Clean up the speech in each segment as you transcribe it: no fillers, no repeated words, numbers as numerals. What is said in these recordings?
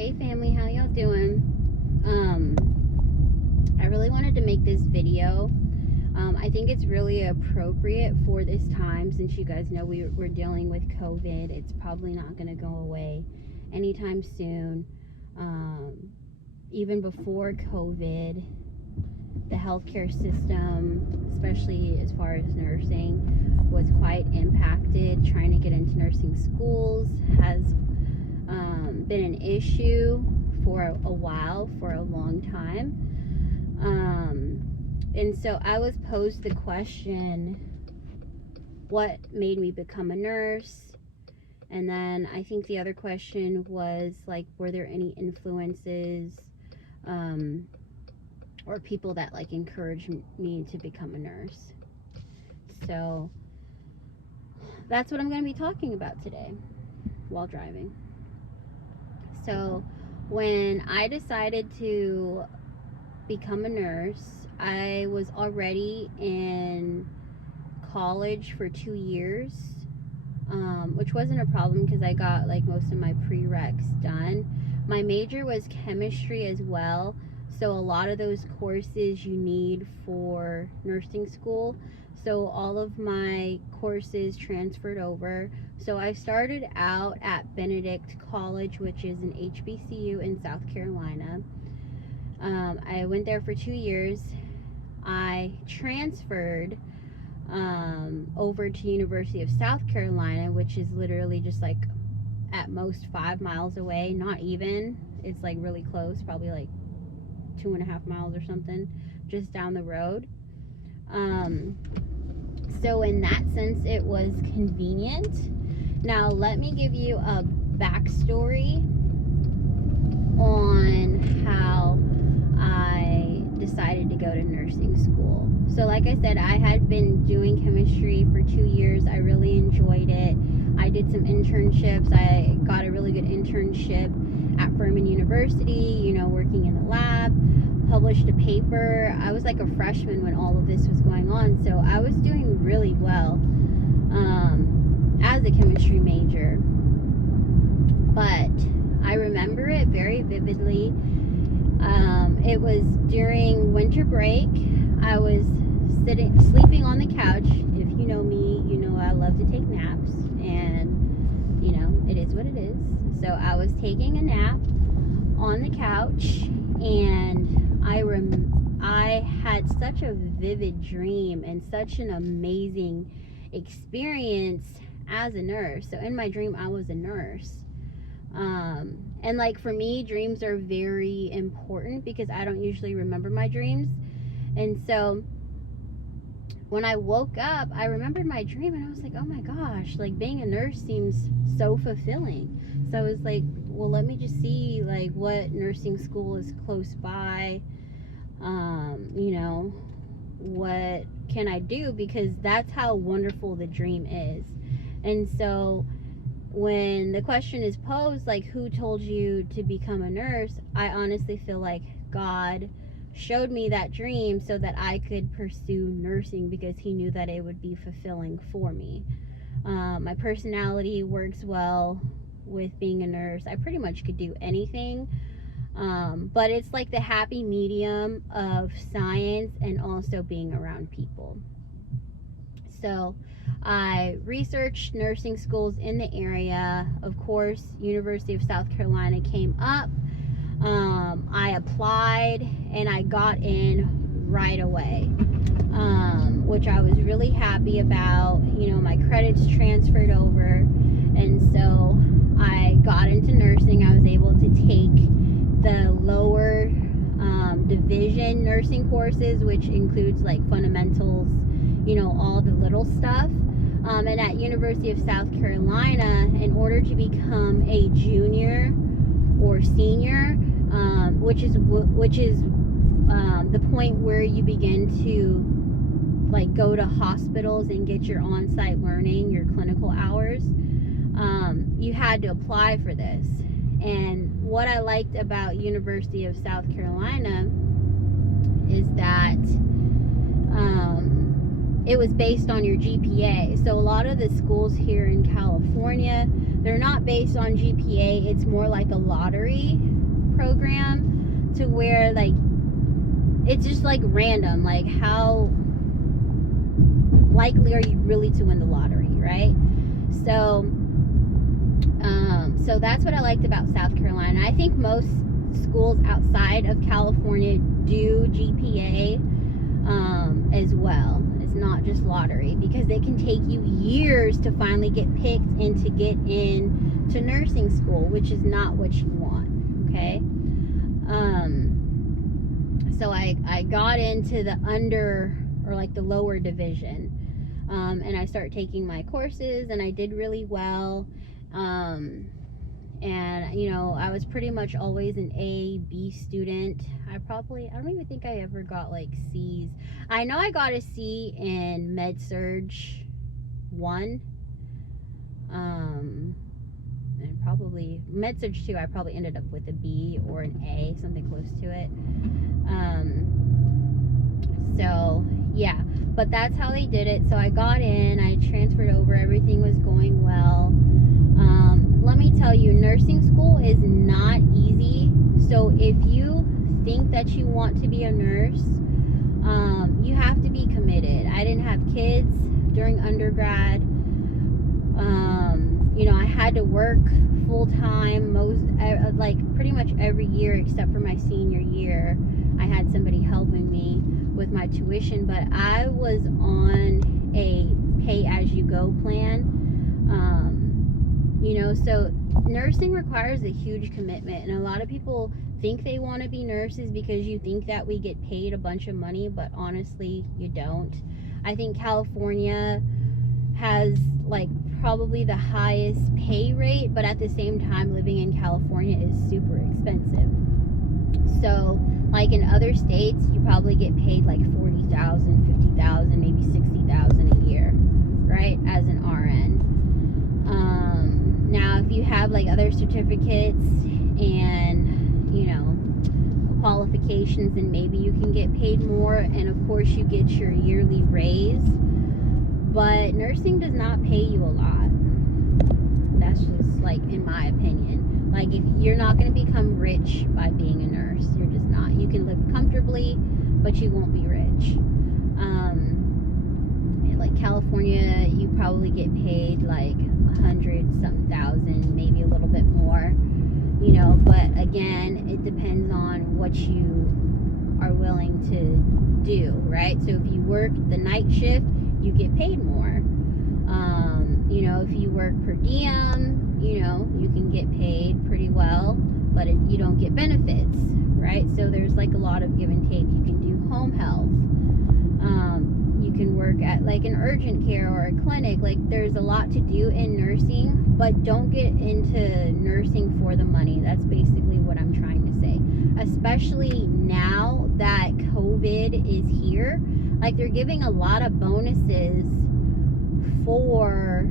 Hey family, how y'all doing? I really wanted to make this video. I think it's really appropriate for this time, since you guys know we're dealing with COVID. It's probably not going to go away anytime soon. Even before COVID, the healthcare system, especially as far as nursing, was quite impacted. Trying to get into nursing schools has been an issue for a while, for a long time. And so I was posed the question, what made me become a nurse? And then I think the other question was, like, were there any influences or people that, like, encouraged me to become a nurse? So that's what I'm going to be talking about today while driving. So when I decided to become a nurse, I was already in college for 2 years, which wasn't a problem because I got like most of my prereqs done. My major was chemistry as well, so a lot of those courses you need for nursing school. So all of my courses transferred over. So I started out at Benedict College, which is an HBCU in South Carolina. I went there for 2 years. I transferred over to University of South Carolina, which is literally just like at most 5 miles away. Not even. It's like really close, probably like 2.5 miles or something, just down the road. So in that sense, it was convenient. Now let me give you a backstory on how I decided to go to nursing school. So like I said, I had been doing chemistry for 2 years. I really enjoyed it. I did some internships. I got a really good internship at Furman University, working in the lab. Published a paper. I was like a freshman when all of this was going on, so I was doing really well as a chemistry major. But I remember it very vividly. It was during winter break. I was sleeping on the couch. If you know me, you know I love to take naps, and it is what it is. So I was taking a nap on the couch, and I had such a vivid dream and such an amazing experience as a nurse. So in my dream, I was a nurse. And like for me, dreams are very important because I don't usually remember my dreams. And so when I woke up, I remembered my dream, and I was like, oh my gosh, like being a nurse seems so fulfilling. So I was like, well, let me just see like what nursing school is close by. What can I do? Because that's how wonderful the dream is. And so when the question is posed, like, who told you to become a nurse? I honestly feel like God showed me that dream so that I could pursue nursing, because he knew that it would be fulfilling for me. My personality works well with being a nurse. I pretty much could do anything. But it's like the happy medium of science and also being around people. So I researched nursing schools in the area. Of course, University of South Carolina came up. I applied and I got in right away, which I was really happy about. My credits transferred over, and so I got into nursing. I was able to take the lower division nursing courses, which includes like fundamentals, all the little stuff. And at University of South Carolina, in order to become a junior or senior, which is the point where you begin to like go to hospitals and get your on-site learning, your clinical hours, you had to apply for this. And what I liked about University of South Carolina is that it was based on your GPA. So a lot of the schools here in California, they're not based on GPA. It's more like a lottery program, to where like it's just like random, like how likely are you really to win the lottery, right? So that's what I liked about South Carolina. I think most schools outside of California do GPA as well. It's not just lottery, because they can take you years to finally get picked and to get into nursing school, which is not what you want. Okay. So I got into the under, or like the lower division, and I started taking my courses, and I did really well. And you know, I was pretty much always an A, B student. I don't even think I ever got like C's. I know I got a C in Med-Surg 1. And probably Med-Surg 2, I probably ended up with a B or an A, something close to it. So yeah, but that's how they did it. So I got in, I transferred over, everything was going well. Let me tell you, nursing school is not easy. So if you think that you want to be a nurse, you have to be committed. I didn't have kids during undergrad. You know, I had to work full time like pretty much every year except for my senior year. I had somebody helping me with my tuition, but I was on a pay as you go plan. You know, so nursing requires a huge commitment, and a lot of people think they want to be nurses because you think that we get paid a bunch of money, but honestly you don't. I think California has like probably the highest pay rate, but at the same time living in California is super expensive. So like in other states you probably get paid like $40,000, $50,000, maybe $60,000 a year, right, as an RN. Now if you have like other certificates and, you know, qualifications, then maybe you can get paid more, and of course you get your yearly raise. But nursing does not pay you a lot. That's just like in my opinion. Like if you're not going to become rich by being a nurse, you're just not. You can live comfortably, but you won't be rich. Like California, you probably get paid like 100-something thousand, maybe a little bit more, you know, but again, it depends on what you are willing to do, right? So if you work the night shift, you get paid more. You know, if you work per diem, you know, you can get paid pretty well, but you don't get benefits, right? So there's like a lot of give and take. You can do home health. You can work at like an urgent care or a clinic. Like there's a lot to do in nursing, but don't get into nursing for the money. That's basically what I'm trying to say. Especially now that COVID is here, like they're giving a lot of bonuses for,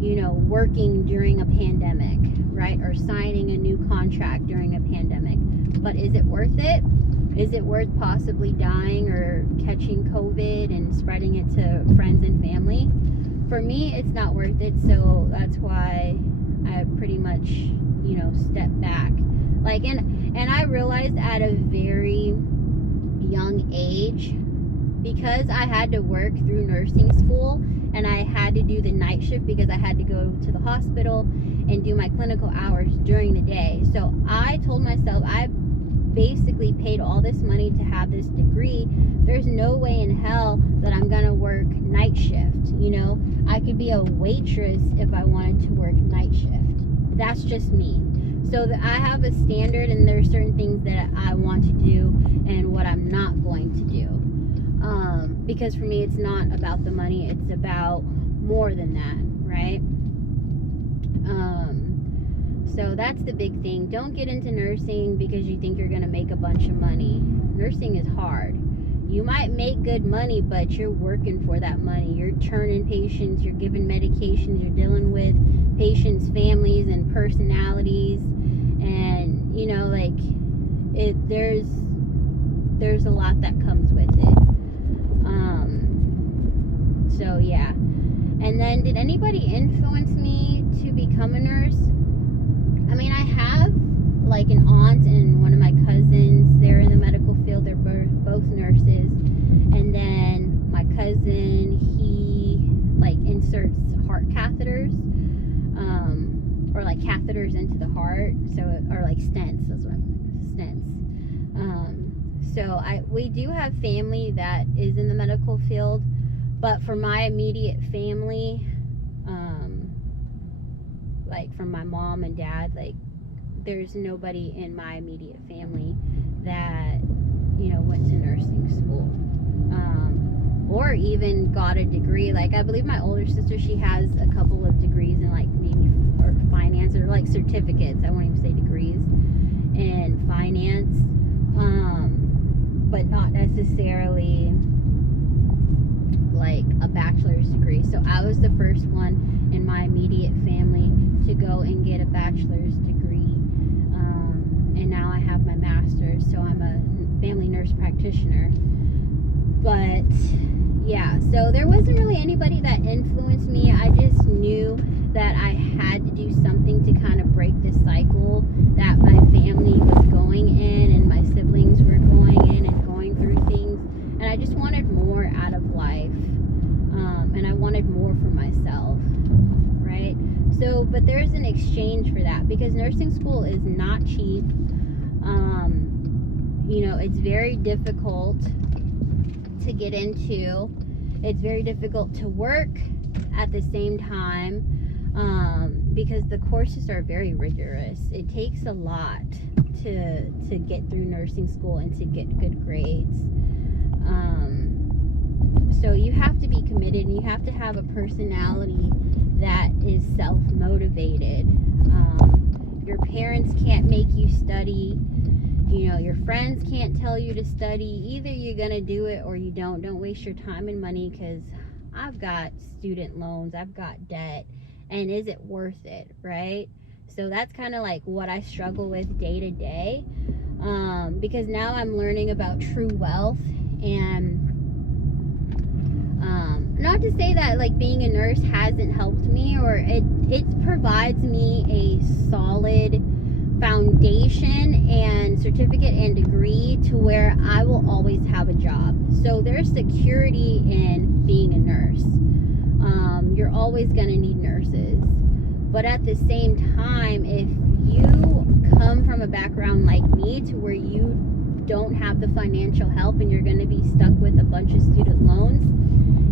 you know, working during a pandemic, right? Or signing a new contract during a pandemic. But is it worth it? Is it worth possibly dying or catching COVID and spreading it to friends and family? For me, it's not worth it. So that's why I pretty much, you know, stepped back. Like, and I realized at a very young age, because I had to work through nursing school and I had to do the night shift because I had to go to the hospital and do my clinical hours during the day. So I told myself, I basically paid all this money to have this degree. There's no way in hell that I'm gonna work night shift. You know, I could be a waitress if I wanted to work night shift. That's just me. So that I have a standard, and there's certain things that I want to do and what I'm not going to do. Because for me, it's not about the money. It's about more than that, right? So that's the big thing. Don't get into nursing because you think you're going to make a bunch of money. Nursing is hard. You might make good money, but you're working for that money. You're turning patients, you're giving medications, you're dealing with patients' families and personalities. And, you know, like, there's a lot that comes with it. So, yeah. And then did anybody influence me to become a nurse? I mean, I have like an aunt and one of my cousins. They're in the medical field. They're both nurses. And then my cousin, he like inserts heart catheters, or like catheters into the heart. So, or like stents. Those are stents. So we do have family that is in the medical field, but for my immediate family, like from my mom and dad, like there's nobody in my immediate family that, you know, went to nursing school, or even got a degree. Like I believe my older sister, she has a couple of degrees in like maybe or finance, or like certificates, I won't even say degrees, in finance, but not necessarily like a bachelor's degree. So I was the first one in my immediate family to go and get a bachelor's degree, and now I have my master's, so I'm a family nurse practitioner. But yeah, so there wasn't really anybody that influenced me. I just knew that I had to do something to kind of break the cycle that my family was going in and my siblings were going in and going through things, and I just wanted more out of life, and I wanted more for myself, right? So, but there's an exchange for that, because nursing school is not cheap. You know, it's very difficult to get into. It's very difficult to work at the same time, because the courses are very rigorous. It takes a lot to get through nursing school and to get good grades. So you have to be committed, and you have to have a personality that is self-motivated. Your parents can't make you study. You know, your friends can't tell you to study. Either you're gonna do it or you don't. Don't waste your time and money, because I've got student loans, I've got debt, and is it worth it, right? So that's kind of like what I struggle with day to day, because now I'm learning about true wealth. And not to say that like being a nurse hasn't helped me, or it provides me a solid foundation and certificate and degree to where I will always have a job. So there's security in being a nurse. You're always going to need nurses. But at the same time, if you come from a background like me to where you don't have the financial help and you're going to be stuck with a bunch of student loans,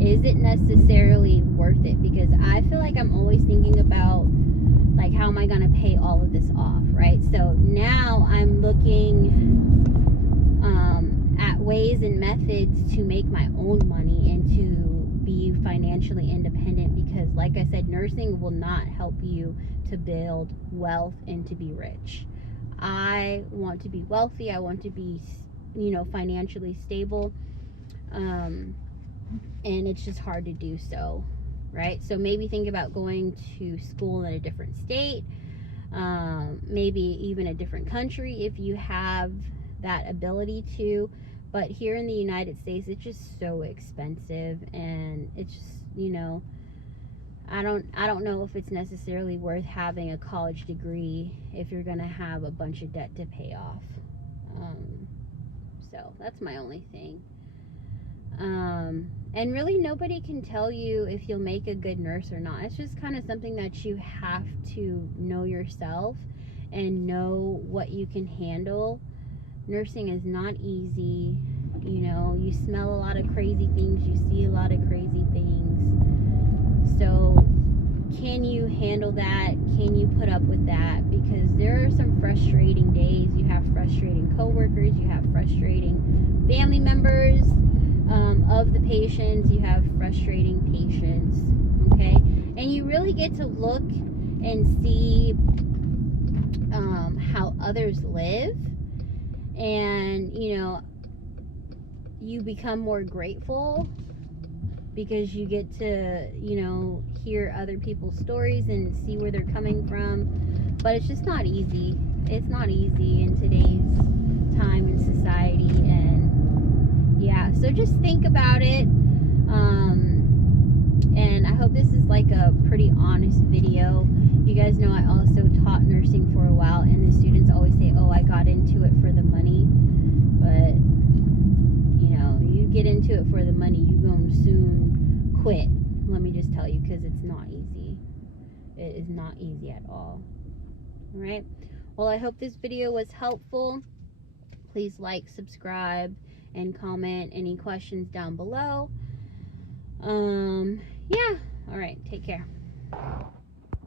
is it necessarily worth it? Because I feel like I'm always thinking about, like, how am I going to pay all of this off, right? So now I'm looking at ways and methods to make my own money and to be financially independent, because like I said, nursing will not help you to build wealth and to be rich. I want to be wealthy. I want to be, you know, financially stable. And it's just hard to do so, right? So maybe think about going to school in a different state, maybe even a different country if you have that ability to. But here in the United States, it's just so expensive, and it's just, you know, I don't know if it's necessarily worth having a college degree if you're gonna have a bunch of debt to pay off. So that's my only thing. And really nobody can tell you if you'll make a good nurse or not. It's just kind of something that you have to know yourself and know what you can handle. Nursing is not easy. You know, you smell a lot of crazy things, you see a lot of crazy things. So can you handle that? Can you put up with that? Because there are some frustrating days. You have frustrating coworkers, you have frustrating family members of the patients, you have frustrating patients, okay? And you really get to look and see how others live, and you know, you become more grateful because you get to, you know, hear other people's stories and see where they're coming from. But it's just not easy. It's not easy in today's time and society. And yeah, so just think about it. And I hope this is like a pretty honest video. You guys know I also taught nursing for a while, and the students always say, oh, I got into it for the money. But, you know, you get into it for the money, you're going to soon quit. Let me just tell you, because it's not easy. It is not easy at all. All right. Well, I hope this video was helpful. Please like, subscribe, and comment any questions down below. Yeah. All right. Take care.